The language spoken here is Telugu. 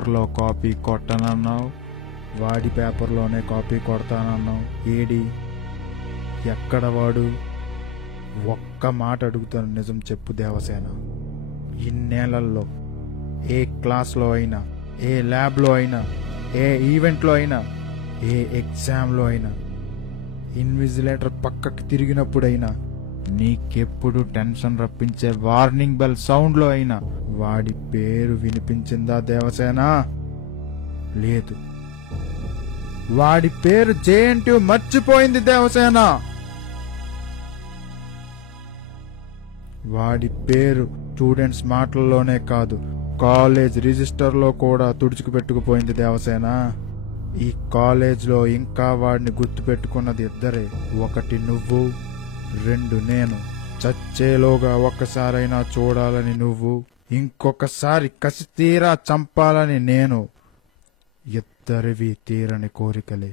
పేపర్లో కాపీ కొట్టనన్నావు, వాడి పేపర్లోనే కాపీ కొడతానన్నావు. ఏడి, ఎక్కడ వాడు? ఒక్క మాట అడుగుతాను, నిజం చెప్పు దేవసేన. ఇన్నేళ్లలో ఏ క్లాస్లో అయినా, ఏ ల్యాబ్లో అయినా, ఏ ఈవెంట్లో అయినా, ఏ ఎగ్జామ్లో అయినా, ఇన్విజిలేటర్ పక్కకి తిరిగినప్పుడైనా, నీకెప్పుడు టెన్షన్ రప్పించే వార్నింగ్ బెల్ సౌండ్లో అయినా వాడి పేరు వినిపించిందా దేవసేన? లేదు. వాడి పేరు జేఎన్టీ మర్చిపోయింది దేవసేన. వాడి పేరు స్టూడెంట్స్ మాటల్లోనే కాదు, కాలేజ్ రిజిస్టర్లో కూడా తుడుచుకు పెట్టుకుపోయింది దేవసేన. ఈ కాలేజ్లో ఇంకా వాడిని గుర్తు పెట్టుకున్నది ఇద్దరే. ఒకటి నువ్వు, రెండు నేను. చచ్చేలోగా ఒక్కసారైనా చూడాలని నువ్వు, ఇంకొకసారి కసి తీరా చంపాలని నేను. ఇద్దరివి తీరని కోరికలే.